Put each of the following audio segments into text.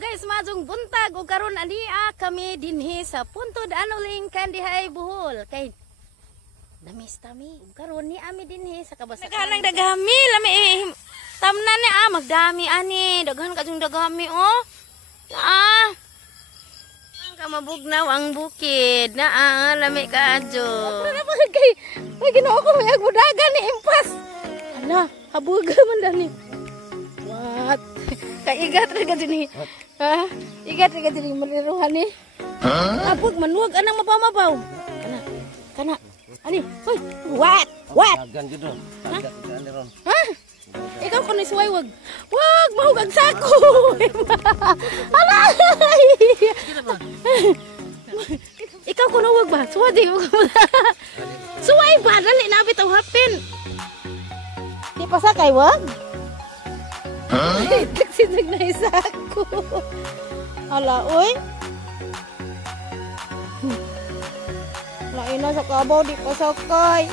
guys, majong buntag o karon ania kami dinhi sa Puntod Anuling Kandihay Bohol. Kay damis tami karon ni ami dinhi sa kabasakan. Naghanang dagami lami tamnan ni magdami ani daghan kajung dagami oh. Ang kamabugnaw ang bukid na lami kadyo. Ano ba kay Ginoo ko may agbudagan ni impas. Ala, habuga man dani. What? Kaigat ra gid ni. Ha? Igat ra gid ni maliruhan ni. Apog manuwag anang mapamabaw. Kana. Ani, hoy, what? Dagan gid ron. Dagan ani ron. Ha? Ikaw ko ni suway wag. Wag mahugag sako. Ala. Ikaw ko na wag ba? Suwadi. Suway ba dali na bitaw hapin. Di pa sakay wag. Sinag na isako. Ala, oy. Lain na sa kabaw, di pa sakay.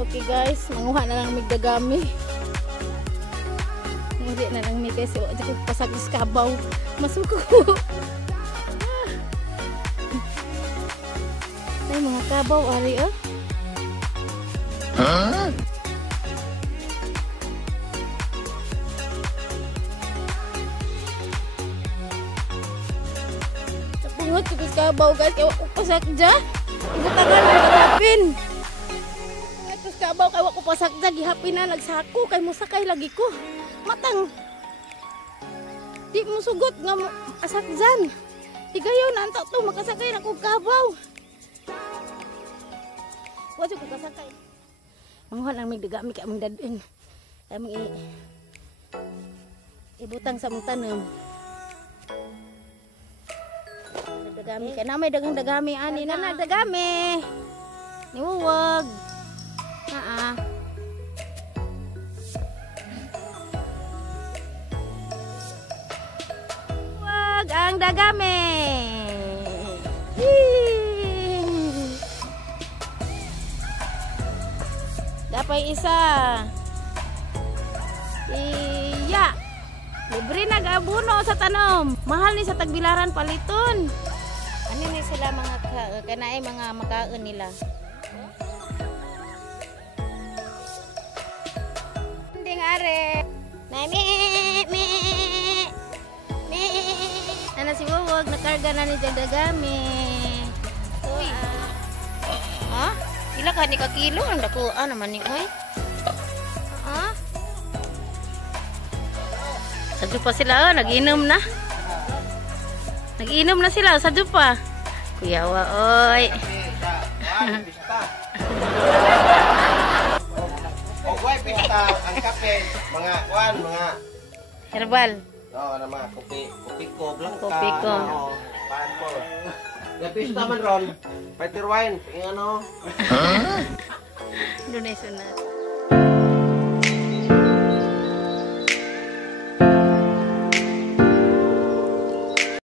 Okay guys, manguha na lang migdagami. Hindi na lang ni kasi wala ko pasag sa kabaw. Masuko. Ay mga kabaw ari oh. Bungot ko kabaw guys, kaya ko pasak dya. Ibutangan mo gihapin. Ito kabaw kaya ko pasak dya, gihapin na nagsako kay mo sakay lagi ko. Matang. Di mo sugot nga mo asak dyan. Higayon na antak to makasakay na ko kabaw. Wala ko kasakay. Manguha lang may dagami kay among dadin. Among ibutang sa among tanom. Dagami kay na may dagang dagami ani na dagami. Niwuwag. Wag ang dagami. Dapay isa. Iya. Libre nag-abuno sa tanom. Mahal ni sa tagbilaran paliton. Ano ni sila mga kanay mga makaon nila. Ding are. Nami me. Ana si Wawag nakarga na ni dagami. Uy. Ha? Ila ka ni ka kilo ang dakuan naman ni oy. Ha? Sadyo pa sila nag-inom na. Nag-inom na sila sadyo pa. Kuyawa oy. Ogway pista ang kape mga kwan mga Herbal. oh ana mga kopi ko blanca. Kopi ko. Paan po. Ya pista man ron. Fighter wine, ano? Donation na.